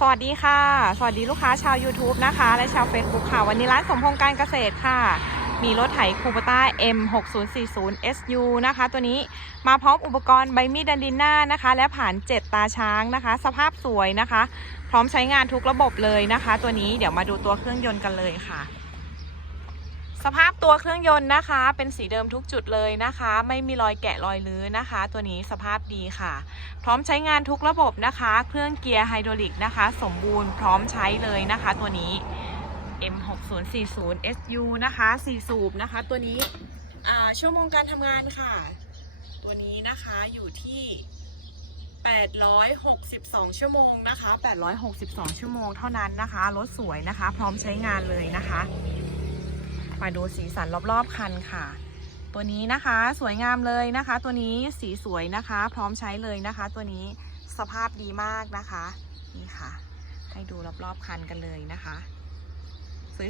สวัสดีค่ะ สวัสดีลูกค้าชาว YouTube นะคะ และชาว Facebook ค่ะ วันนี้ร้านสมพงษ์การเกษตรค่ะ มีรถไถคูปต้า M6040 SU นะคะ ตัวนี้มาพร้อมอุปกรณ์ใบมีดดันดินหน้านะคะ และผ่าน 7 ตาช้างนะคะ สภาพสวยนะคะ พร้อมใช้งานทุกระบบเลยนะคะ ตัวนี้เดี๋ยวมาดูตัวเครื่องยนต์กันเลยค่ะ สภาพตัวเครื่องยนต์นะคะ เป็นสีเดิมทุกจุดเลยนะคะ ไม่มีรอยแกะรอยลื้อนะคะ ตัวนี้สภาพดีค่ะ พร้อมใช้งานทุกระบบนะคะ เครื่องเกียร์ไฮดรอลิกนะคะ สมบูรณ์พร้อมใช้เลยนะคะ ตัวนี้ M6040 SU นะคะ 4 สูบนะคะ ตัวนี้ชั่วโมงการทำงานค่ะ ตัวนี้นะคะอยู่ที่ 862 ชั่วโมงนะคะ 862 ชั่วโมงเท่านั้นนะคะ รถสวยนะคะ พร้อมใช้งานเลยนะคะ มาดูสีสันรอบๆคันค่ะ ตัวนี้นะคะสวยงามเลยนะคะ ตัวนี้สีสวยนะคะ พร้อมใช้เลยนะคะ ตัวนี้สภาพดีมากนะคะนี่ค่ะ ให้ดูรอบๆคันกันเลยนะคะ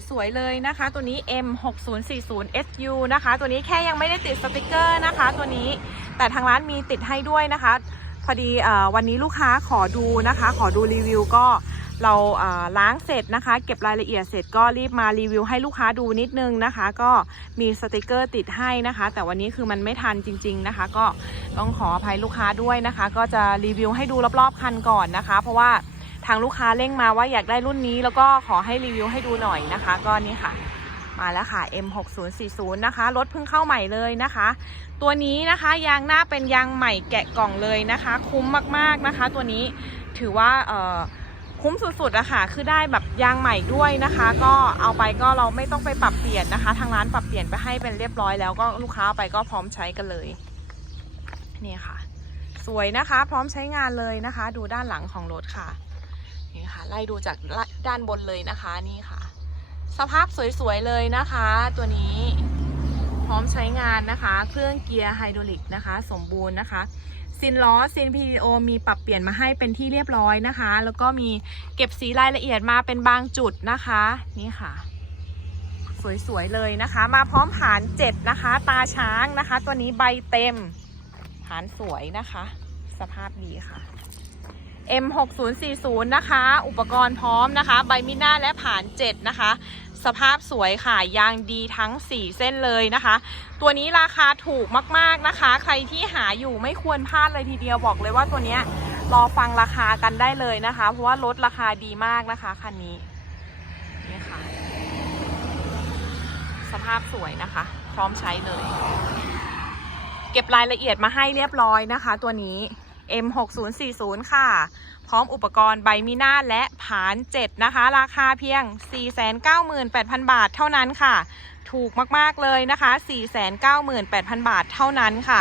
สวยๆเลยนะคะ ตัวนี้ M6040 SU นะคะ ตัวนี้แค่ยังไม่ได้ติดสติกเกอร์นะคะ ตัวนี้แต่ทางร้านมีติดให้ด้วยนะคะ พอดีวันนี้ลูกค้าขอดูนะคะ ขอดูรีวิวก็ เราล้างเสร็จนะคะ เก็บรายละเอียดเสร็จก็รีบมารีวิวให้ลูกค้าดูนิดนึงนะคะ ก็มีสติกเกอร์ติดให้นะคะ แต่วันนี้คือมันไม่ทันจริง ๆนะคะ ก็ต้องขออภัยลูกค้าด้วยนะคะ ก็จะรีวิวให้ดูรอบๆคันก่อนนะคะ เพราะว่าทางลูกค้าเร่งมาว่าอยากได้รุ่นนี้ แล้วก็ขอให้รีวิวให้ดูหน่อยนะคะ ก็นี่ค่ะมาแล้วค่ะ M6040 นะคะ รถเพิ่งเข้าใหม่เลยนะคะ ตัวนี้นะคะยางหน้าเป็นยางใหม่แกะกล่องเลยนะคะ คุ้มมากๆนะคะ ตัวนี้ถือว่าเอ่อ คุ้มสุดๆอะค่ะ คือได้แบบยางใหม่ด้วยนะคะ ก็เอาไปก็เราไม่ต้องไปปรับเปลี่ยนนะคะ ทางร้านปรับเปลี่ยนไปให้เป็นเรียบร้อยแล้วก็ลูกค้าเอาไปก็พร้อมใช้กันเลย นี่ค่ะ สวยนะคะ พร้อมใช้งานเลยนะคะ ดูด้านหลังของรถค่ะ นี่ค่ะ ไล่ดูจากด้านบนเลยนะคะ นี่ค่ะ สภาพสวยๆเลยนะคะ ตัวนี้พร้อมใช้งานนะคะ เครื่องเกียร์ไฮดรอลิกนะคะ สมบูรณ์นะคะ ซินล้อซินพีดีโอมีปรับเปลี่ยนมาให้เป็นที่เรียบร้อยนะคะ แล้วก็มีเก็บสีรายละเอียดมาเป็นบางจุดนะคะ นี่ค่ะ สวยๆเลยนะคะ มาพร้อมฐานเจ็ดนะคะ ตาช้างนะคะ ตัวนี้ใบเต็มฐานสวยนะคะ สภาพดีค่ะ M6040 นะคะ อุปกรณ์พร้อมนะคะ ใบมีดหน้าและผ่าน 7 นะคะ สภาพสวยค่ะยางดีทั้ง 4 เส้นเลยนะคะ ตัวนี้ราคาถูกมากๆนะคะ ใครที่หาอยู่ไม่ควรพลาดเลยทีเดียวบอกเลยว่าตัวนี้รอฟังราคากันได้เลยนะคะ เพราะว่าลดราคาดีมากนะคะคันนี้นี่ค่ะ สภาพสวยนะคะ พร้อมใช้เลย เก็บรายละเอียดมาให้เรียบร้อยนะคะ ตัวนี้ M6040 ค่ะ พร้อมอุปกรณ์ใบมีหน้าและผาน 7 นะคะ ราคาเพียง 498,000 บาทเท่านั้นค่ะ ถูกมาก ๆ เลยนะคะ 498,000 บาทเท่านั้นค่ะ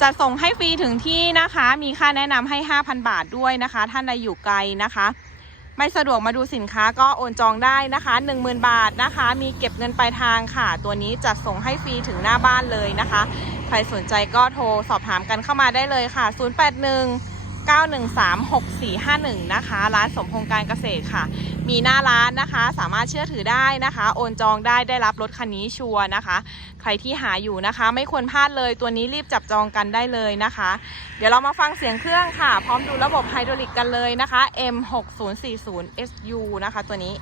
จะส่งให้ฟรีถึงที่นะคะ มีค่าแนะนำให้ 5,000 บาทด้วยนะคะ ท่านใดอยู่ไกลนะคะ ไม่สะดวกมาดูสินค้าก็โอนจองได้นะคะ 10,000 บาทนะคะ มีเก็บเงินปลายทางค่ะ ตัวนี้จัดส่งให้ฟรีถึงหน้าบ้านเลยนะคะ ใครสนใจก็โทรสอบถามกันเข้ามาได้เลยค่ะ 081 913 6451 นะคะ ร้านสมพงษ์การเกษตรค่ะ มีหน้าร้านนะคะ สามารถเชื่อถือได้นะคะ โอนจองได้ได้รับรถคันนี้ชัวร์นะคะ ใครที่หาอยู่นะคะ ไม่ควรพลาดเลยตัวนี้รีบจับจองกันได้เลยนะคะ เดี๋ยวเรามาฟังเสียงเครื่องค่ะ พร้อมดูระบบไฮดรอลิกกันเลยนะคะ M6040 SU นะคะตัวนี้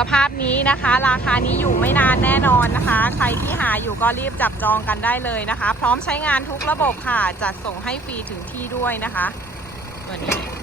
สภาพนี้นะคะ ราคานี้อยู่ไม่นานแน่นอนนะคะ ใครที่หาอยู่ก็รีบจับจองกันได้เลยนะคะ พร้อมใช้งานทุกระบบค่ะจัดส่งให้ฟรีถึงที่ด้วยนะคะตัวนี้